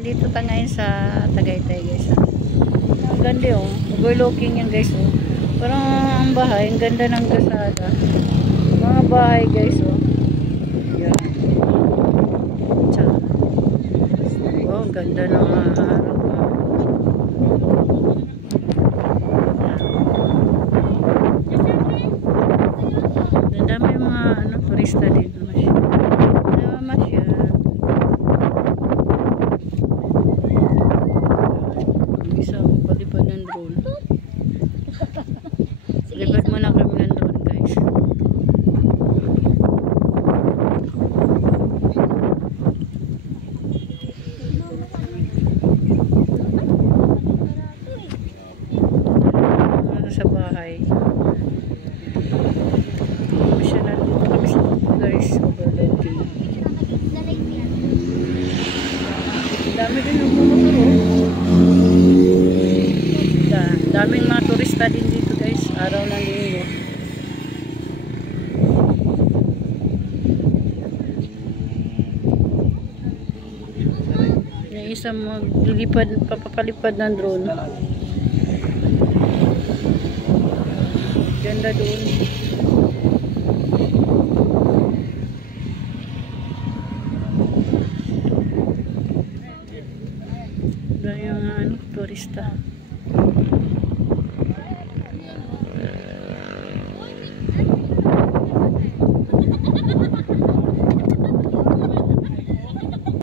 Nandito tayo ngayon sa Tagaytay guys. Ang ganda oh. Overlooking yan guys oh. Parang ang bahay, ang ganda ng kasada. Mga bahay guys oh. Yan. Oh, ang ganda ng araw. Ang dami yung mga turista dito. Lipad muna kami ng drone guys. Sa bahay. Masya na dito kami sa guys. Overlooking. Dami din yung bumuturo. Daming mga turista din dito guys. Araw ng linggo. Yung isang maglilipad, papapalipad ng drone. Ganda doon. Ito yung turista.